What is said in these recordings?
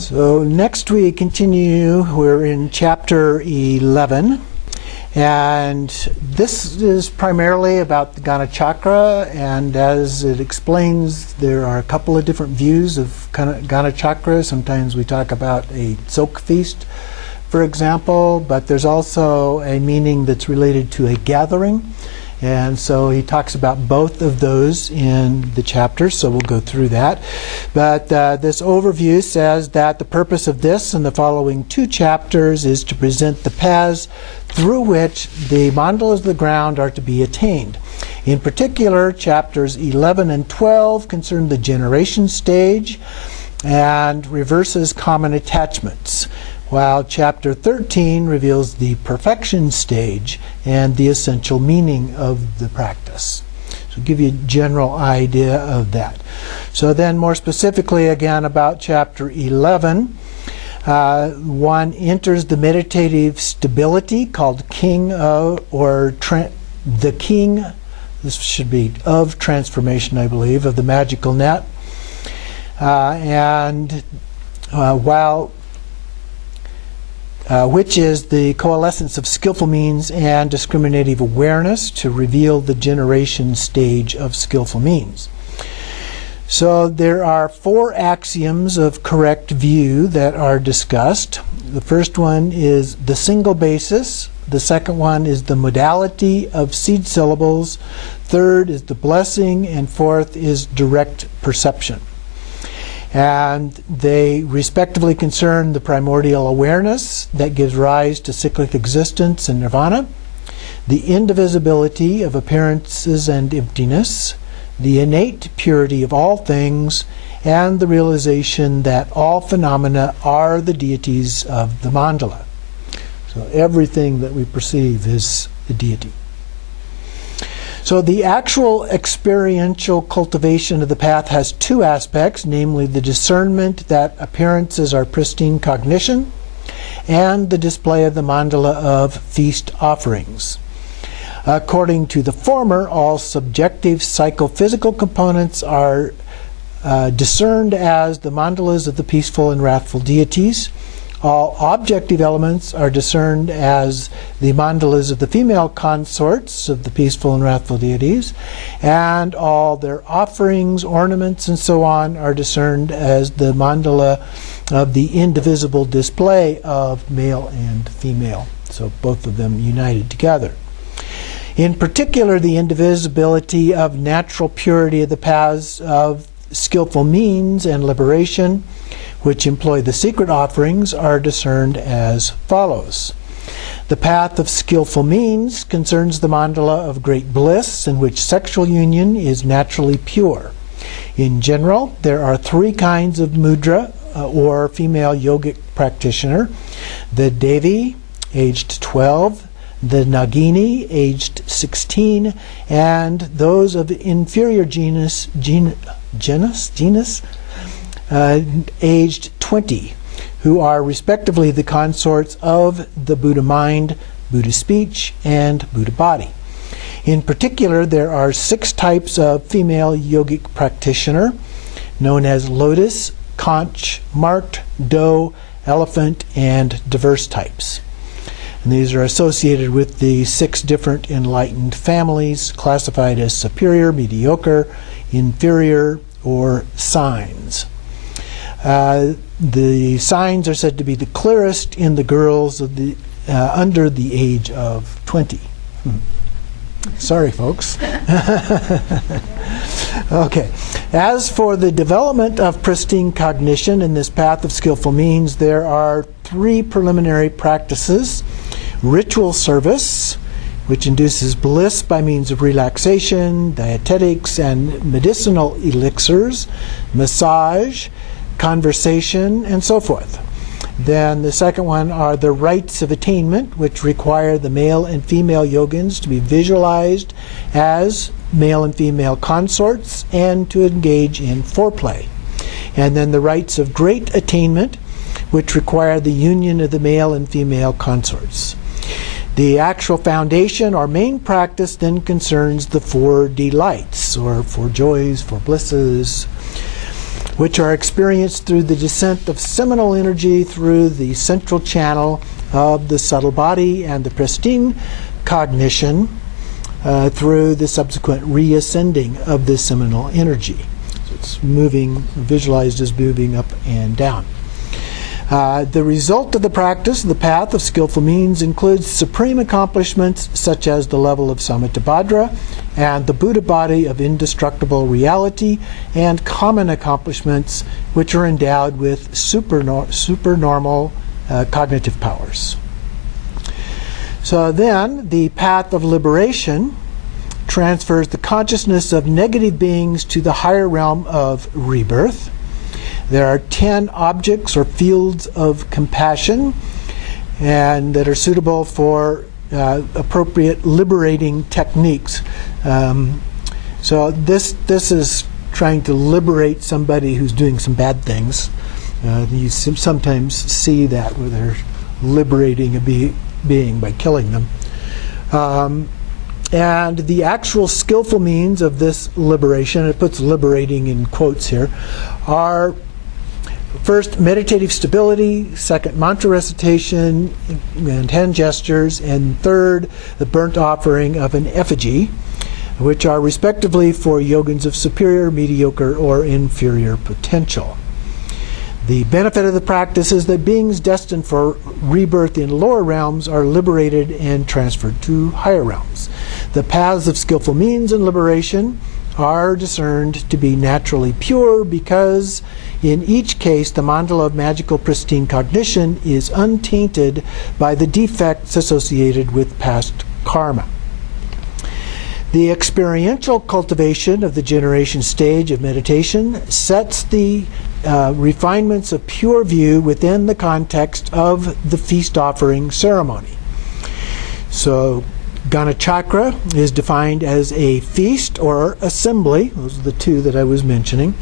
So next we continue, we're in chapter 11, and this is primarily about the ganachakra, and as it explains, there are a couple of different views of ganachakra. Sometimes we talk about a silk feast, for example, but there's also a meaning that's related to a gathering. And so he talks about both of those in the chapter, so we'll go through that. But this overview says that the purpose of this and the following two chapters is to present the paths through which the mandalas of the ground are to be attained. In particular, chapters 11 and 12 concern the generation stage and reverses common attachments, while chapter 13 reveals the perfection stage and the essential meaning of the practice. So give you a general idea of that. So then more specifically again about chapter 11, one enters the meditative stability called King of, the King, this should be of transformation, I believe, of the magical net. Which is the coalescence of skillful means and discriminative awareness to reveal the generation stage of skillful means. So there are four axioms of correct view that are discussed. The first one is the single basis. The second one is the modality of seed syllables. Third is the blessing. And fourth is direct perception. And they respectively concern the primordial awareness that gives rise to cyclic existence and nirvana, the indivisibility of appearances and emptiness, the innate purity of all things, and the realization that all phenomena are the deities of the mandala. So everything that we perceive is a deity. So the actual experiential cultivation of the path has two aspects, namely the discernment that appearances are pristine cognition and the display of the mandala of feast offerings. According to the former, all subjective psychophysical components are discerned as the mandalas of the peaceful and wrathful deities. All objective elements are discerned as the mandalas of the female consorts of the peaceful and wrathful deities, and all their offerings, ornaments, and so on are discerned as the mandala of the indivisible display of male and female. So both of them united together. In particular, the indivisibility of natural purity of the paths of skillful means and liberation, which employ the secret offerings, are discerned as follows. The path of skillful means concerns the mandala of great bliss, in which sexual union is naturally pure. In general, there are three kinds of mudra, or female yogic practitioner: the Devi, aged 12, the Nagini, aged 16, and those of the inferior genus aged 20, who are respectively the consorts of the Buddha mind, Buddha speech, and Buddha body. In particular, there are 6 types of female yogic practitioner, known as lotus, conch, marked, doe, elephant, and diverse types. And these are associated with the 6 different enlightened families classified as superior, mediocre, inferior, or signs. The signs are said to be the clearest in the girls of the under the age of 20. Sorry, folks. Okay. As for the development of pristine cognition in this path of skillful means, there are 3 preliminary practices: ritual service, which induces bliss by means of relaxation, dietetics, and medicinal elixirs; massage; conversation, and so forth. Then the second one are the rites of attainment, which require the male and female yogins to be visualized as male and female consorts and to engage in foreplay. And then the rites of great attainment, which require the union of the male and female consorts. The actual foundation or main practice then concerns the 4 delights, or 4 joys, 4 blisses. which are experienced through the descent of seminal energy through the central channel of the subtle body and the pristine cognition through the subsequent reascending of the seminal energy. So it's moving, visualized as moving up and down. The result of the practice, the path of skillful means, includes supreme accomplishments such as the level of Samattabhadra and the Buddha body of indestructible reality, and common accomplishments which are endowed with supernormal cognitive powers. So then, the path of liberation transfers the consciousness of negative beings to the higher realm of rebirth. There are 10 objects or fields of compassion and that are suitable for appropriate liberating techniques. So this is trying to liberate somebody who's doing some bad things. You sometimes see that where they're liberating a being by killing them. And the actual skillful means of this liberation, it puts liberating in quotes here, are first, meditative stability, second, mantra recitation and hand gestures, and third, the burnt offering of an effigy, which are respectively for yogins of superior, mediocre, or inferior potential. The benefit of the practice is that beings destined for rebirth in lower realms are liberated and transferred to higher realms. The paths of skillful means and liberation are discerned to be naturally pure because in each case the mandala of magical pristine cognition is untainted by the defects associated with past karma. The experiential cultivation of the generation stage of meditation sets the refinements of pure view within the context of the feast offering ceremony. So ganachakra is defined as a feast or assembly, those are the two that I was mentioning,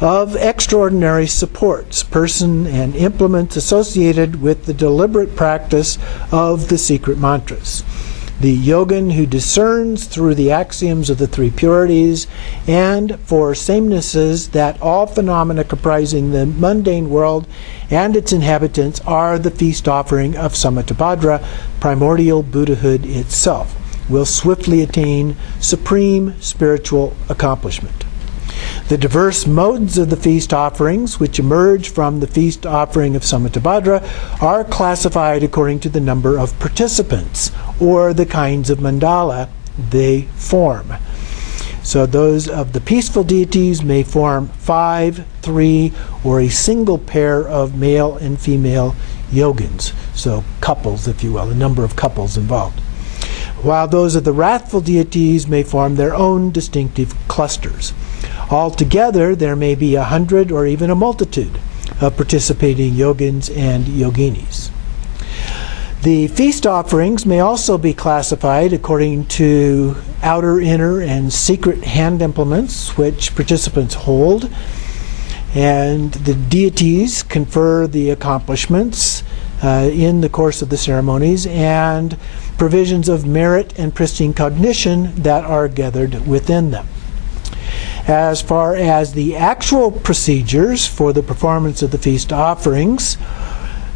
of extraordinary supports, person and implements associated with the deliberate practice of the secret mantras. The yogin who discerns through the axioms of the three purities and for samenesses that all phenomena comprising the mundane world and its inhabitants are the feast offering of Samattabhadra, primordial Buddhahood itself, will swiftly attain supreme spiritual accomplishment. The diverse modes of the feast offerings which emerge from the feast offering of Samattabhadra are classified according to the number of participants or the kinds of mandala they form. So those of the peaceful deities may form 5, 3, or a single pair of male and female yogins. So couples, if you will, a number of couples involved. While those of the wrathful deities may form their own distinctive clusters. Altogether, there may be 100 or even a multitude of participating yogins and yoginis. The feast offerings may also be classified according to outer, inner, and secret hand implements which participants hold, and the deities confer the accomplishments in the course of the ceremonies and provisions of merit and pristine cognition that are gathered within them. As far as the actual procedures for the performance of the feast offerings,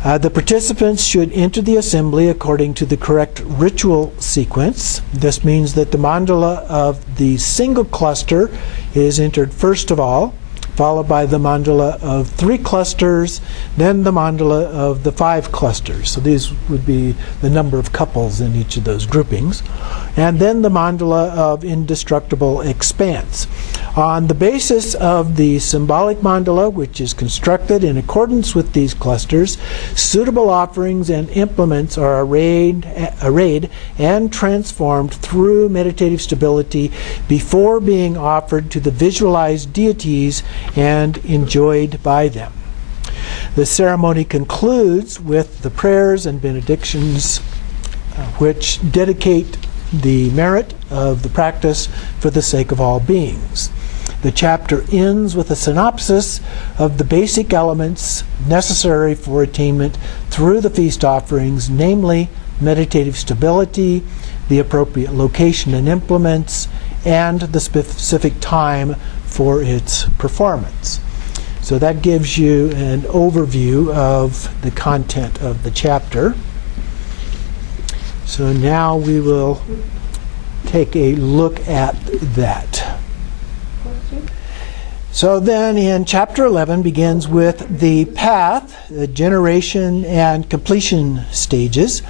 the participants should enter the assembly according to the correct ritual sequence. This means that the mandala of the single cluster is entered first of all, followed by the mandala of 3 clusters, then the mandala of the 5 clusters. So these would be the number of couples in each of those groupings. And then the mandala of indestructible expanse. On the basis of the symbolic mandala, which is constructed in accordance with these clusters, suitable offerings and implements are arrayed and transformed through meditative stability before being offered to the visualized deities and enjoyed by them. The ceremony concludes with the prayers and benedictions which dedicate the merit of the practice for the sake of all beings. The chapter ends with a synopsis of the basic elements necessary for attainment through the feast offerings, namely meditative stability, the appropriate location and implements, and the specific time for its performance. So that gives you an overview of the content of the chapter. So now we will take a look at that. So then in chapter 11 begins with the path, the generation and completion stages.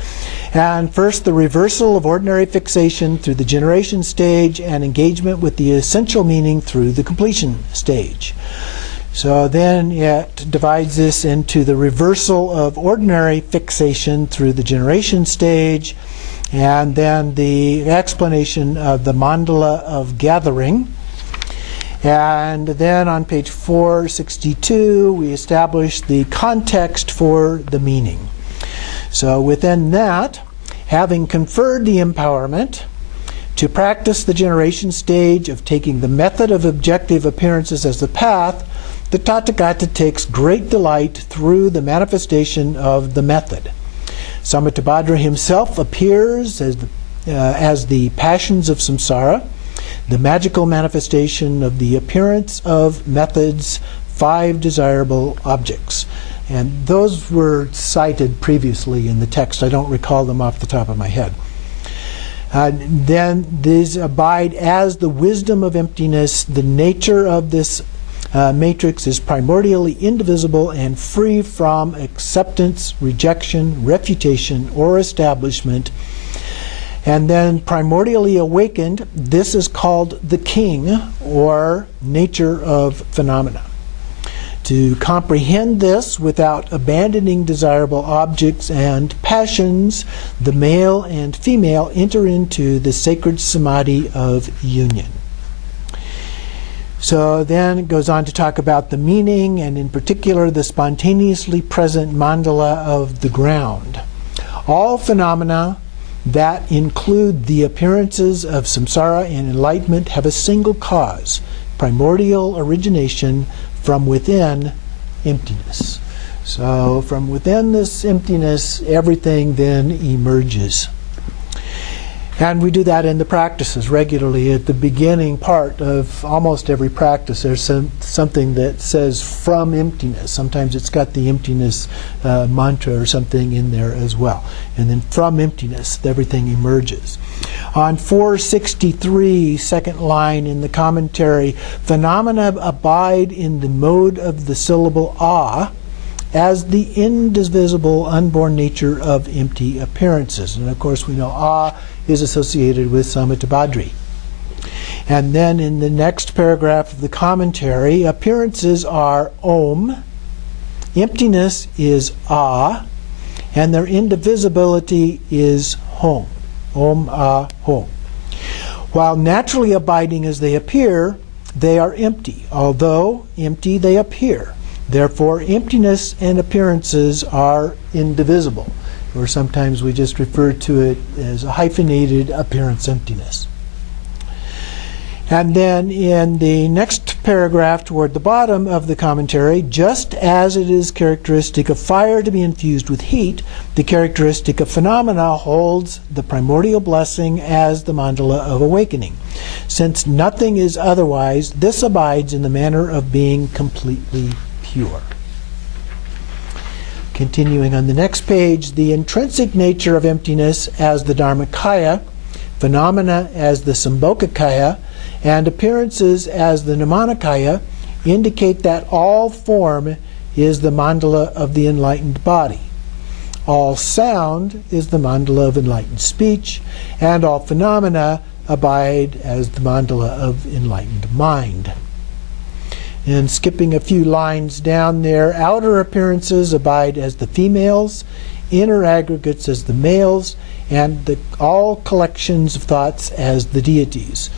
And first, the reversal of ordinary fixation through the generation stage and engagement with the essential meaning through the completion stage. So then it divides this into the reversal of ordinary fixation through the generation stage, and then the explanation of the mandala of gathering. And then on page 462, we establish the context for the meaning. So within that, having conferred the empowerment to practice the generation stage of taking the method of objective appearances as the path, the Tathagata takes great delight through the manifestation of the method. Samittabhadra himself appears as the passions of samsara, the magical manifestation of the appearance of method's 5 desirable objects. And those were cited previously in the text. I don't recall them off the top of my head. Then these abide as the wisdom of emptiness. The nature of this matrix is primordially indivisible and free from acceptance, rejection, refutation, or establishment. And then primordially awakened, this is called the king, or nature of phenomena. To comprehend this without abandoning desirable objects and passions, the male and female enter into the sacred samadhi of union. So then it goes on to talk about the meaning, and in particular the spontaneously present mandala of the ground. All phenomena that include the appearances of samsara and enlightenment have a single cause, primordial origination from within emptiness. So from within this emptiness, everything then emerges. And we do that in the practices regularly. At the beginning part of almost every practice, there's something that says from emptiness. Sometimes it's got the emptiness mantra or something in there as well. And then from emptiness, everything emerges. On 463, second line in the commentary, phenomena abide in the mode of the syllable ah as the indivisible unborn nature of empty appearances. And of course we know ah is associated with Samittabhadri. And then in the next paragraph of the commentary, appearances are om, emptiness is ah, and their indivisibility is hom. Om, ah, hom. While naturally abiding as they appear, they are empty. Although empty, they appear. Therefore, emptiness and appearances are indivisible. Or sometimes we just refer to it as a hyphenated appearance emptiness. And then in the next paragraph toward the bottom of the commentary, just as it is characteristic of fire to be infused with heat, the characteristic of phenomena holds the primordial blessing as the mandala of awakening. Since nothing is otherwise, this abides in the manner of being completely pure. Continuing on the next page, the intrinsic nature of emptiness as the Dharmakaya, phenomena as the Sambhogakaya, and appearances as the Nirmanakaya indicate that all form is the mandala of the enlightened body. All sound is the mandala of enlightened speech, and all phenomena abide as the mandala of enlightened mind. And skipping a few lines down there, outer appearances abide as the females, inner aggregates as the males, and all collections of thoughts as the deities.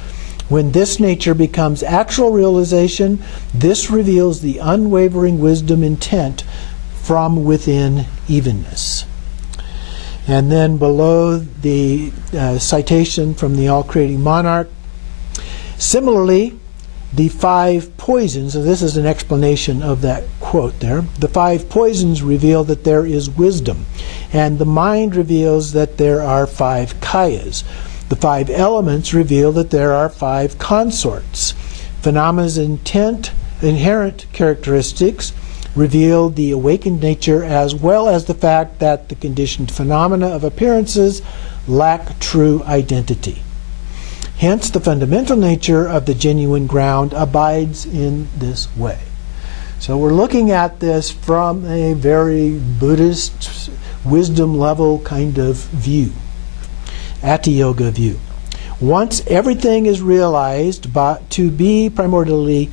When this nature becomes actual realization, this reveals the unwavering wisdom intent from within evenness. And then below the citation from the all-creating monarch, similarly, the 5 poisons, and this is an explanation of that quote there, the 5 poisons reveal that there is wisdom, and the mind reveals that there are 5 kayas. The 5 elements reveal that there are 5 consorts. Phenomena's intent inherent characteristics reveal the awakened nature, as well as the fact that the conditioned phenomena of appearances lack true identity. Hence, the fundamental nature of the genuine ground abides in this way. So we're looking at this from a very Buddhist wisdom level kind of view, Ati Yoga view. Once everything is realized to be primordially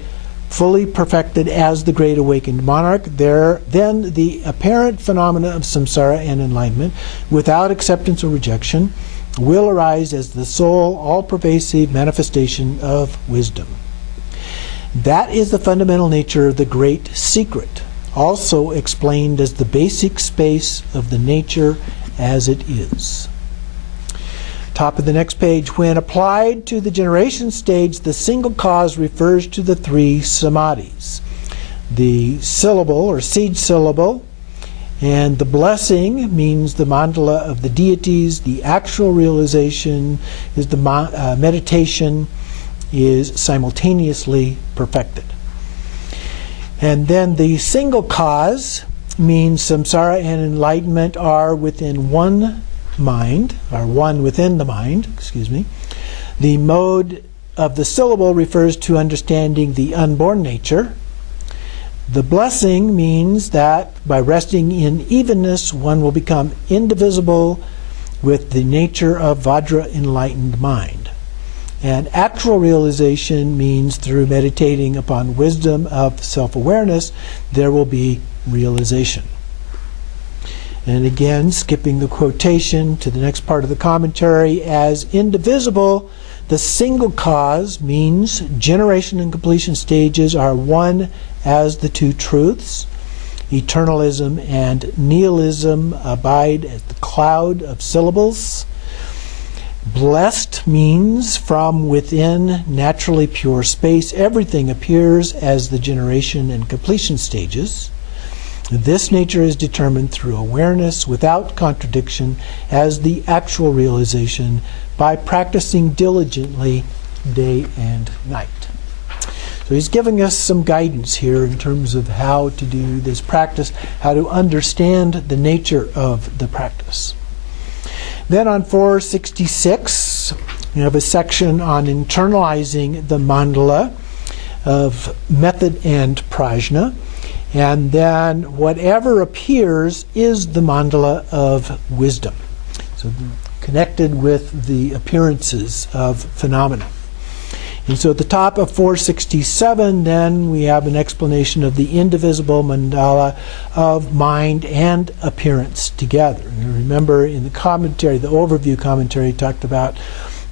fully perfected as the great awakened monarch, then the apparent phenomena of samsara and enlightenment, without acceptance or rejection, will arise as the sole, all-pervasive manifestation of wisdom. That is the fundamental nature of the great secret, also explained as the basic space of the nature as it is. Top of the next page. When applied to the generation stage, the single cause refers to the three samadhis. The syllable or seed syllable, and the blessing means the mandala of the deities. The actual realization is the meditation is simultaneously perfected. And then the single cause means samsara and enlightenment are within one mind, or one within the mind, The mode of the syllable refers to understanding the unborn nature. The blessing means that by resting in evenness, one will become indivisible with the nature of Vajra enlightened mind. And actual realization means through meditating upon wisdom of self-awareness, there will be realization. And again, skipping the quotation to the next part of the commentary, as indivisible, the single cause means generation and completion stages are one as the two truths. Eternalism and nihilism abide as the cloud of syllables. Blessed means from within naturally pure space, everything appears as the generation and completion stages. This nature is determined through awareness without contradiction as the actual realization by practicing diligently day and night. So he's giving us some guidance here in terms of how to do this practice, how to understand the nature of the practice. Then on 466, we have a section on internalizing the mandala of method and prajna. And then whatever appears is the mandala of wisdom. So connected with the appearances of phenomena. And so at the top of 467, then we have an explanation of the indivisible mandala of mind and appearance together. And remember in the commentary, the overview commentary, talked about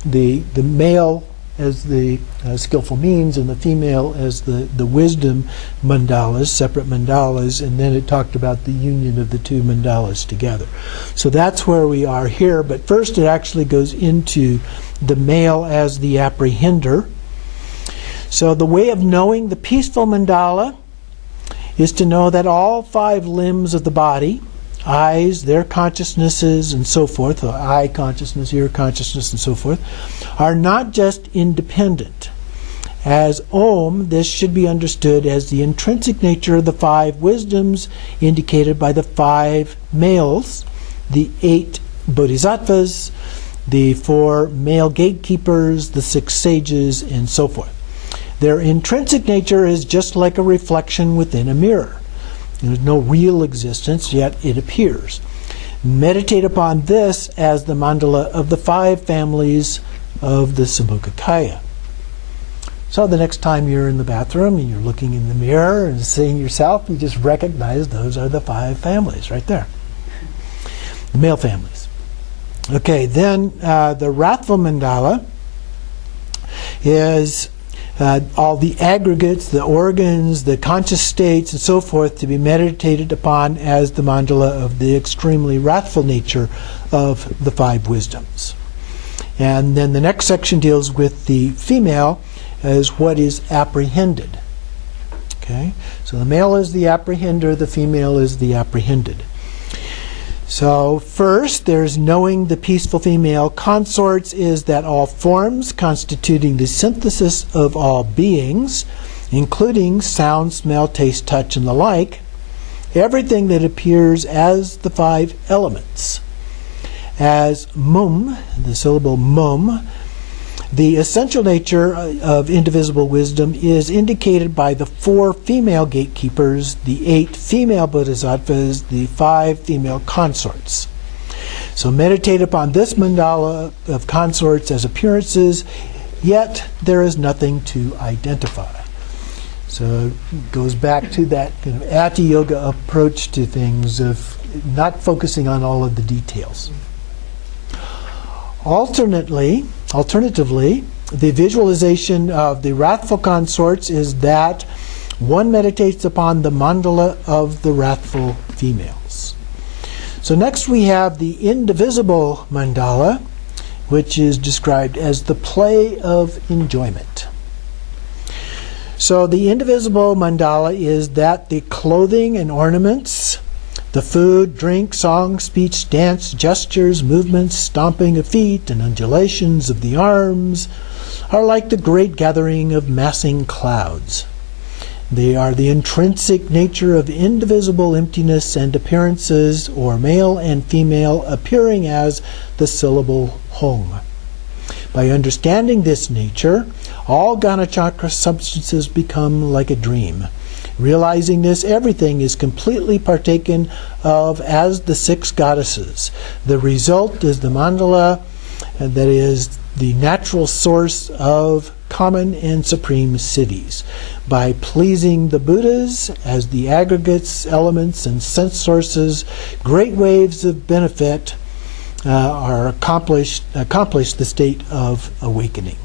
the male as the skillful means and the female as the wisdom mandalas, separate mandalas, and then it talked about the union of the two mandalas together. So that's where we are here, but first it actually goes into the male as the apprehender. So the way of knowing the peaceful mandala is to know that all five limbs of the body, eyes, their consciousnesses, and so forth, eye consciousness, ear consciousness, and so forth, are not just independent. As Om, this should be understood as the intrinsic nature of the five wisdoms indicated by the five males, the 8 bodhisattvas, the 4 male gatekeepers, the 6 sages, and so forth. Their intrinsic nature is just like a reflection within a mirror. There's no real existence, yet it appears. Meditate upon this as the mandala of the 5 families of the Sambhogakaya. So the next time you're in the bathroom and you're looking in the mirror and seeing yourself, you just recognize those are the 5 families right there. The male families. Okay, then the wrathful mandala is all the aggregates, the organs, the conscious states, and so forth to be meditated upon as the mandala of the extremely wrathful nature of the 5 wisdoms. And then the next section deals with the female as what is apprehended. Okay, so the male is the apprehender, the female is the apprehended. So first, there's knowing the peaceful female consorts is that all forms constituting the synthesis of all beings including sound, smell, taste, touch, and the like, everything that appears as the 5 elements. As mum, the syllable mum, the essential nature of indivisible wisdom is indicated by the 4 female gatekeepers, the 8 female bodhisattvas, the 5 female consorts. So meditate upon this mandala of consorts as appearances, yet there is nothing to identify. So it goes back to that kind of Ati Yoga approach to things of not focusing on all of the details. Alternatively, the visualization of the wrathful consorts is that one meditates upon the mandala of the wrathful females. So next we have the indivisible mandala, which is described as the play of enjoyment. So the indivisible mandala is that the clothing and ornaments, the food, drink, song, speech, dance, gestures, movements, stomping of feet, and undulations of the arms are like the great gathering of massing clouds. They are the intrinsic nature of indivisible emptiness and appearances, or male and female, appearing as the syllable hong. By understanding this nature, all ganachakra substances become like a dream. Realizing this, everything is completely partaken of as the 6 goddesses. The result is the mandala, that is the natural source of common and supreme cities. By pleasing the Buddhas as the aggregates, elements, and sense sources, great waves of benefit accomplish the state of awakening.